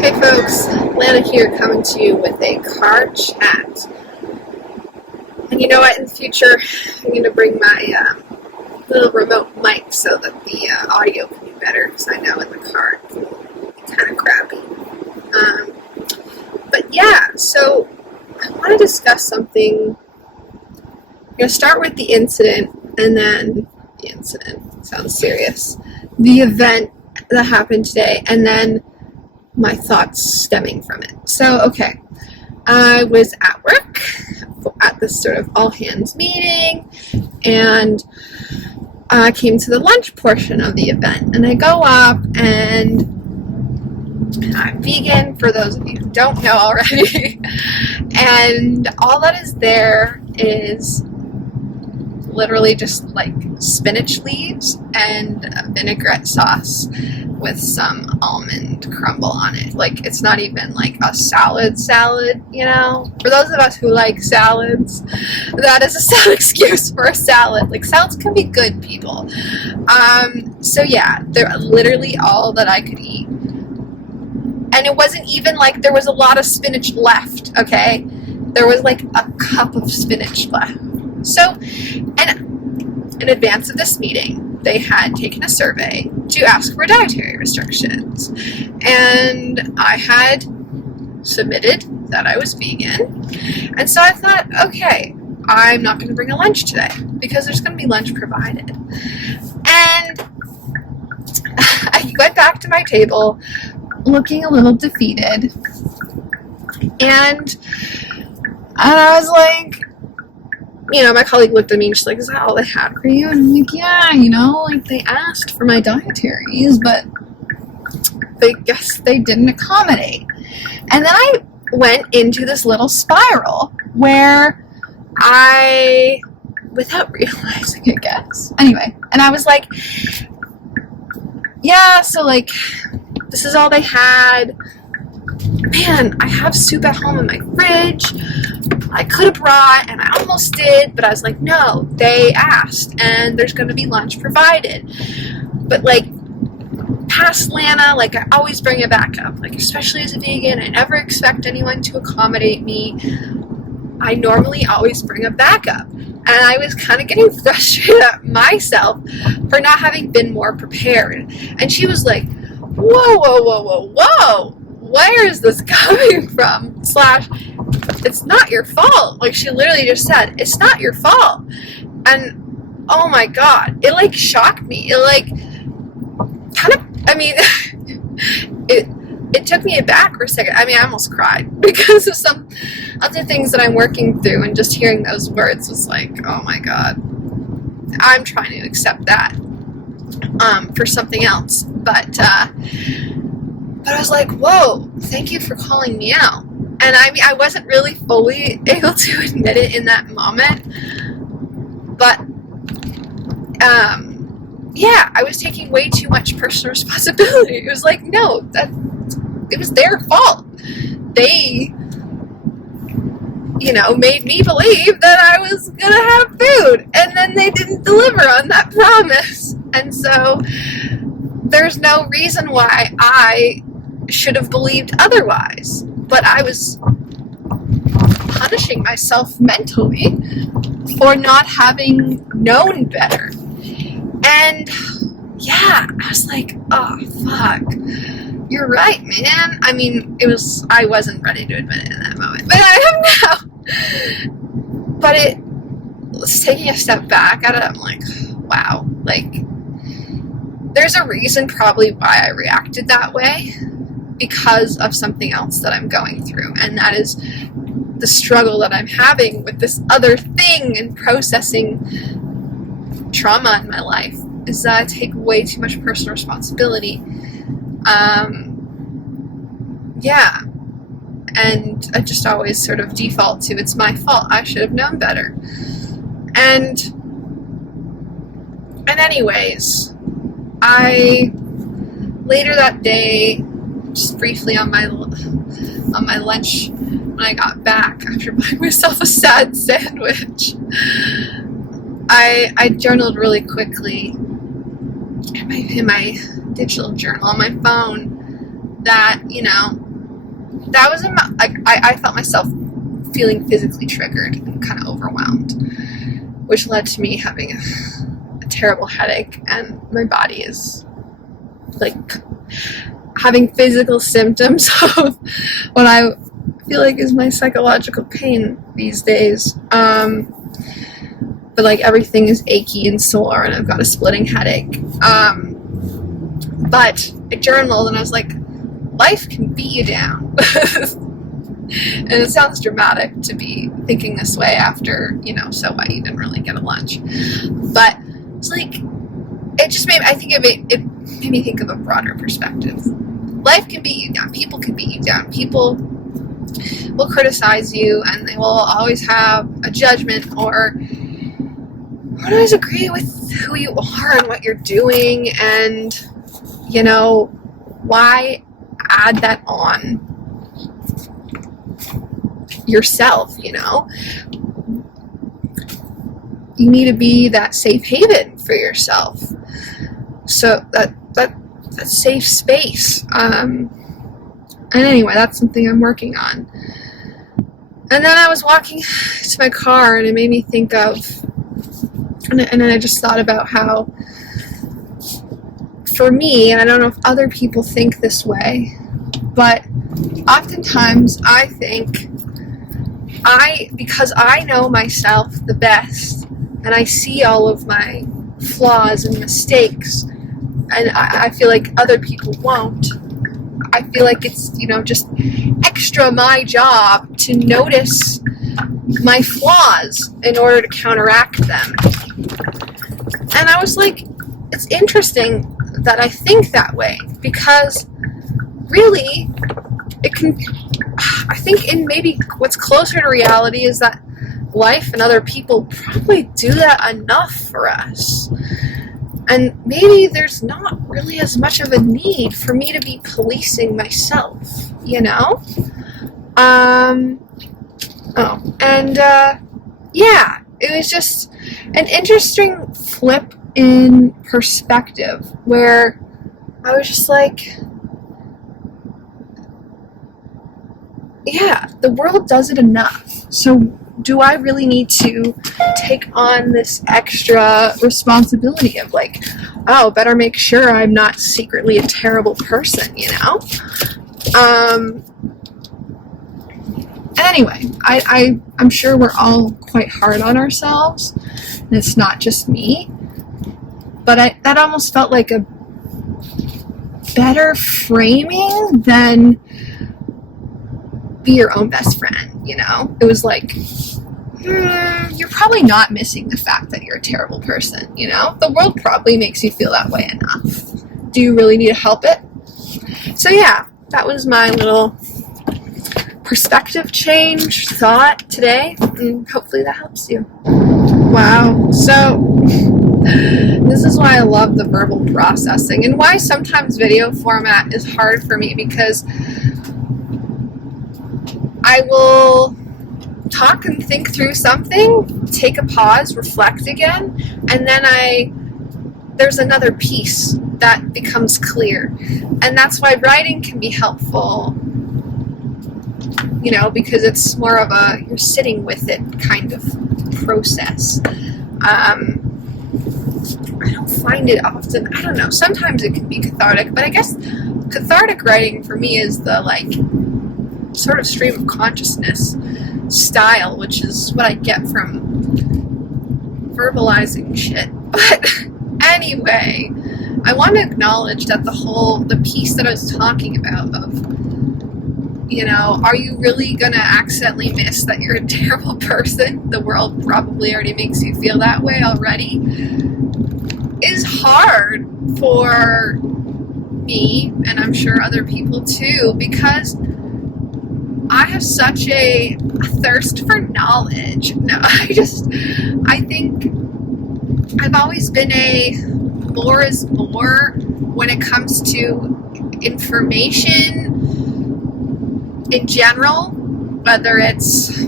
Hey folks, Lana here coming to you with a car chat. And you know what, in the future, I'm going to bring my little remote mic so that the audio can be better, because I know in the car it can be kind of crappy. But yeah, so I want to discuss something. I'm going to start with the incident, and then the incident sounds serious. The event that happened today, and then my thoughts stemming from it. So, okay, I was at work at this sort of all-hands meeting, and I came to the lunch portion of the event, and I go up, and I'm vegan, for those of you who don't know already, and all that is there is literally just like spinach leaves and a vinaigrette sauce with some almond crumble on it. Like, it's not even like a salad, you know? For those of us who like salads, that is a sad excuse for a salad. Like, salads can be good, people. So yeah, they're literally all that I could eat. And it wasn't even like there was a lot of spinach left, okay? There was like a cup of spinach left. So, and in advance of this meeting, they had taken a survey to ask for dietary restrictions. And I had submitted that I was vegan. And so I thought, okay, I'm not going to bring a lunch today because there's going to be lunch provided. And I went back to my table looking a little defeated. And I was like, you know, my colleague looked at me and she's like, is that all they had for you? And I'm like, yeah, you know, like they asked for my dietaries, but they guess they didn't accommodate. And then I went into this little spiral where I, without realizing, I guess. Anyway, and I was like, yeah, so like, this is all they had. Man, I have soup at home in my fridge. I could have brought, and I almost did, but I was like, no, they asked, and there's going to be lunch provided. But, like, past Lana, like, I always bring it back up. Like, especially as a vegan, I never expect anyone to accommodate me. I normally always bring a backup. And I was kind of getting frustrated at myself for not having been more prepared. And she was like, whoa. Where is this coming from? / it's not your fault. Like, she literally just said, it's not your fault. And oh my god, it like shocked me. It like kind of, I mean, it took me aback for a second. I mean, I almost cried because of some other things that I'm working through, and just hearing those words was like, oh my god, I'm trying to accept that for something else. But I was like, whoa, thank you for calling me out. And I mean, I wasn't really fully able to admit it in that moment. But, yeah, I was taking way too much personal responsibility. It was like, no, it was their fault. They, you know, made me believe that I was going to have food. And then they didn't deliver on that promise. And so there's no reason why I should have believed otherwise, but I was punishing myself mentally for not having known better. And yeah, I was like, oh fuck, you're right, man. I mean, I wasn't ready to admit it in that moment, but I am now. But it was taking a step back at it. I'm like, wow, like there's a reason probably why I reacted that way, because of something else that I'm going through, and that is the struggle that I'm having with this other thing and processing trauma in my life, is that I take way too much personal responsibility. Yeah, and I just always sort of default to, it's my fault, I should have known better. And anyways, I later that day, just briefly on my lunch when I got back after buying myself a sad sandwich, I journaled really quickly in my digital journal on my phone that, you know, that was, I felt myself feeling physically triggered and kind of overwhelmed, which led to me having a terrible headache, and my body is like having physical symptoms of what I feel like is my psychological pain these days. But like everything is achy and sore, and I've got a splitting headache. But I journaled, and I was like, life can beat you down. And it sounds dramatic to be thinking this way after, you know, so what, you didn't really get a lunch. But it's like, it just made, I think it made me think of a broader perspective. Life can beat you down. People can beat you down. People will criticize you, and they will always have a judgment, or won't always agree with who you are and what you're doing, and, you know, why add that on yourself, you know? You need to be that safe haven for yourself. So that safe space. And anyway, that's something I'm working on. And then I was walking to my car, and it made me think of, and then I just thought about how, for me, and I don't know if other people think this way, but oftentimes I think because I know myself the best, and I see all of my flaws and mistakes, and I feel like other people won't. I feel like it's, you know, just extra my job to notice my flaws in order to counteract them. And I was like, it's interesting that I think that way, because really, I think in maybe what's closer to reality is that life and other people probably do that enough for us. And maybe there's not really as much of a need for me to be policing myself, you know? Yeah, it was just an interesting flip in perspective, where I was just like, yeah, the world does it enough. So do I really need to take on this extra responsibility of like, oh, better make sure I'm not secretly a terrible person, you know? Anyway, I'm sure we're all quite hard on ourselves, and it's not just me. But that almost felt like a better framing than be your own best friend, you know? It was like, you're probably not missing the fact that you're a terrible person, you know? The world probably makes you feel that way enough. Do you really need to help it? So yeah, that was my little perspective change thought today, and hopefully that helps you. Wow. So this is why I love the verbal processing, and why sometimes video format is hard for me, because I will talk and think through something, take a pause, reflect again, and then there's another piece that becomes clear. And that's why writing can be helpful, you know, because it's more of a you're sitting with it kind of process. I don't find it often, I don't know, sometimes it can be cathartic, but I guess cathartic writing for me is the like sort of stream of consciousness style, which is what I get from verbalizing shit. But anyway, I want to acknowledge that the piece that I was talking about of, you know, are you really gonna accidentally miss that you're a terrible person? The world probably already makes you feel that way already. Is hard for me, and I'm sure other people too, because I have such a thirst for knowledge. No, I think I've always been a more is more when it comes to information in general, whether it's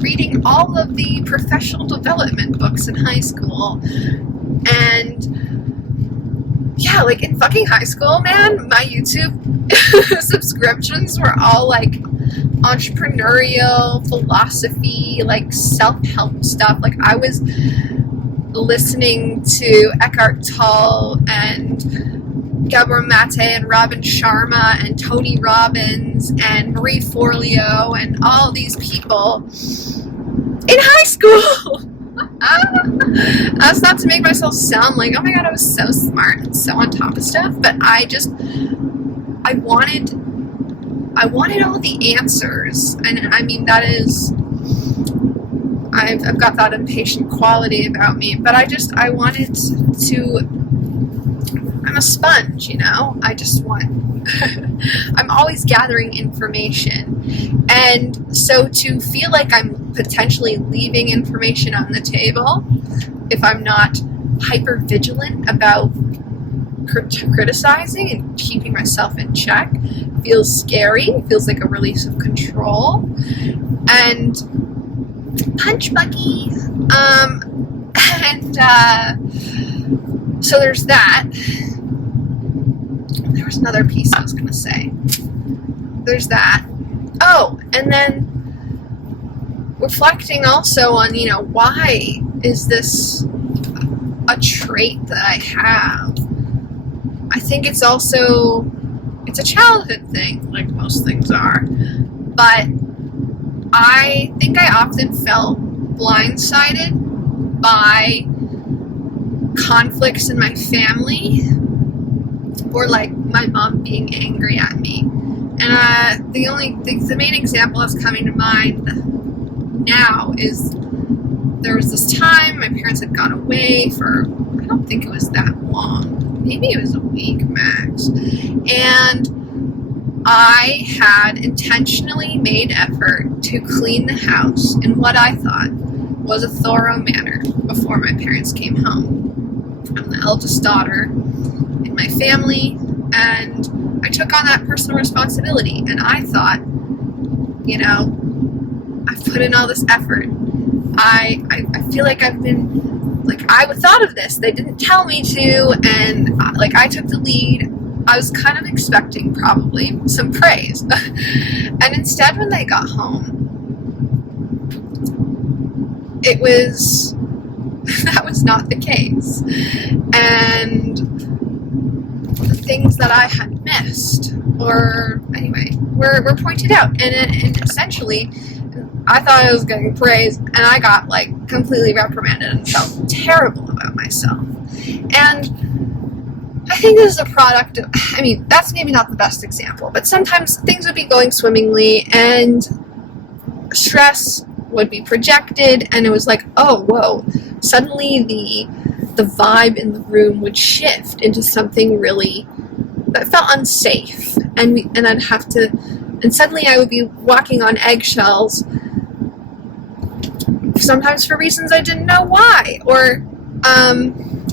reading all of the professional development books in high school and yeah, like in fucking high school, man, my YouTube subscriptions were all like entrepreneurial, philosophy, like self-help stuff. Like I was listening to Eckhart Tolle and Gabor Mate and Robin Sharma and Tony Robbins and Marie Forleo and all these people in high school. That's not to make myself sound like, oh my god, I was so smart and so on top of stuff, but I wanted all the answers, and I mean that is, I've got that impatient quality about me, but I wanted to, I'm a sponge, you know, I just want, I'm always gathering information, and so to feel like I'm potentially leaving information on the table, if I'm not hyper vigilant about criticizing and keeping myself in check, feels scary, feels like a release of control, and punch buggy, so there's that. There was another piece I was going to say. There's that. Oh, and then reflecting also on, you know, why is this a trait that I have? I think it's also, it's a childhood thing, like most things are. But I think I often felt blindsided by conflicts in my family, or like my mom being angry at me. And the main example that's coming to mind now is there was this time my parents had gone away for, I don't think it was that long, maybe it was a week max, and I had intentionally made effort to clean the house in what I thought was a thorough manner before my parents came home. I'm the eldest daughter in my family, and I took on that personal responsibility, and I thought, you know, I've put in all this effort. I feel like I've been, like, I thought of this, they didn't tell me to, and like I took the lead. I was kind of expecting probably some praise. And instead when they got home, it was, that was not the case. And the things that I had missed, or anyway, were pointed out. And essentially, I thought I was getting praise, and I got like completely reprimanded and felt terrible about myself. And I think this is a product of, I mean, that's maybe not the best example, but sometimes things would be going swimmingly and stress would be projected, and it was like, oh, whoa, suddenly the vibe in the room would shift into something really that felt unsafe, and I'd have to, and suddenly I would be walking on eggshells, sometimes for reasons I didn't know why, or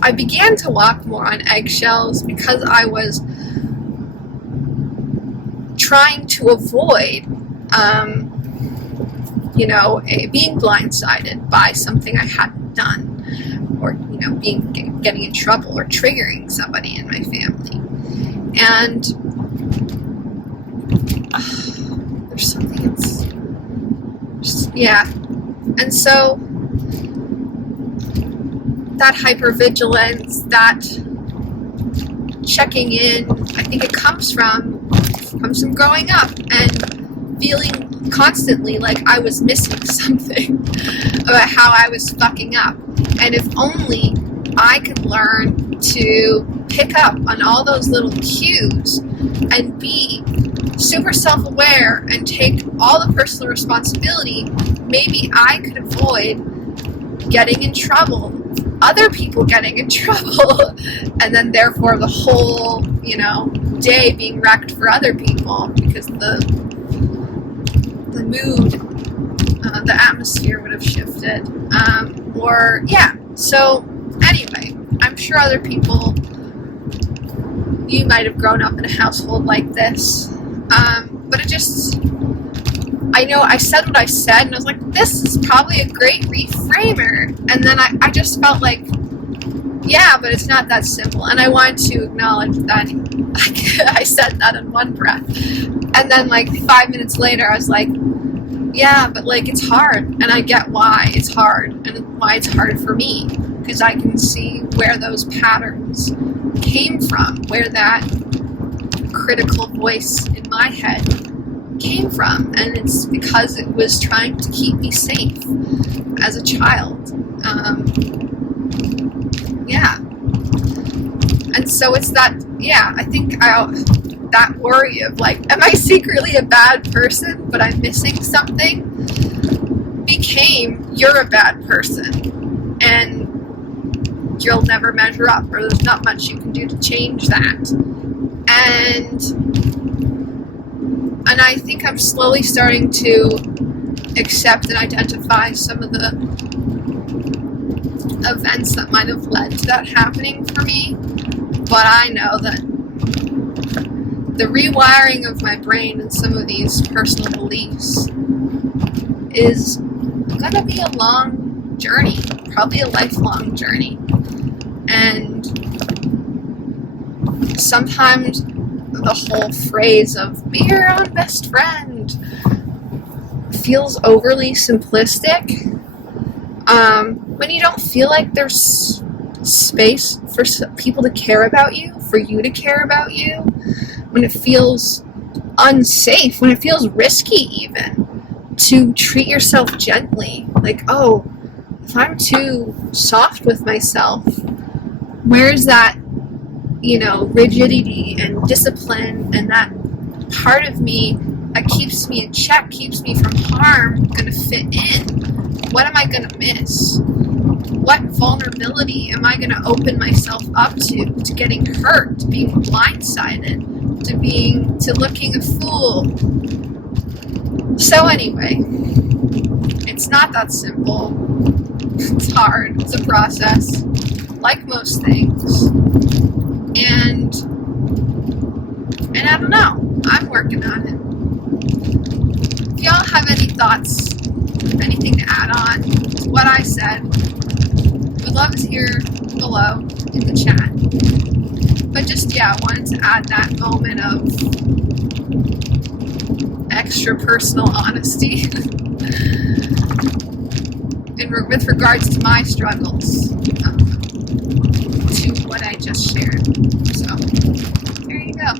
I began to walk more on eggshells because I was trying to avoid, you know, being blindsided by something I hadn't done, or, you know, getting in trouble or triggering somebody in my family. And there's something else. Yeah. And so that hypervigilance, that checking in, I think it comes from growing up and feeling constantly like I was missing something about how I was fucking up. And if only I could learn to pick up on all those little cues and be super self-aware and take all the personal responsibility, maybe I could avoid getting in trouble, other people getting in trouble, and then therefore the whole, you know, day being wrecked for other people because the mood, the atmosphere would have shifted. Or, yeah, so anyway, I'm sure other people, you might have grown up in a household like this, but it just, I know I said what I said, and I was like, this is probably a great reframer, and then I just felt like yeah, but it's not that simple. And I wanted to acknowledge that I said that in one breath. And then like 5 minutes later, I was like, yeah, but like it's hard. And I get why it's hard and why it's hard for me. Because I can see where those patterns came from, where that critical voice in my head came from. And it's because it was trying to keep me safe as a child. Yeah. And so it's that, yeah, I think that worry of like, am I secretly a bad person, but I'm missing something, became, you're a bad person, and you'll never measure up, or there's not much you can do to change that. And I think I'm slowly starting to accept and identify some of the events that might have led to that happening for me. But I know that the rewiring of my brain and some of these personal beliefs is going to be a long journey, probably a lifelong journey. And sometimes the whole phrase of be your own best friend feels overly simplistic. When you don't feel like there's space for people to care about you, for you to care about you, when it feels unsafe, when it feels risky even, to treat yourself gently. Like, oh, if I'm too soft with myself, where's that, rigidity and discipline and that part of me that keeps me in check, keeps me from harm, gonna fit in? What am I gonna miss? What vulnerability am I gonna open myself up to getting hurt, to being blindsided, to looking a fool? So anyway, it's not that simple. It's hard. It's a process, like most things. And I don't know. I'm working on it. If y'all have any thoughts, anything to add on to what I said, would love to hear below in the chat. But just, I wanted to add that moment of extra personal honesty with regards to my struggles, to what I just shared. So, there you go.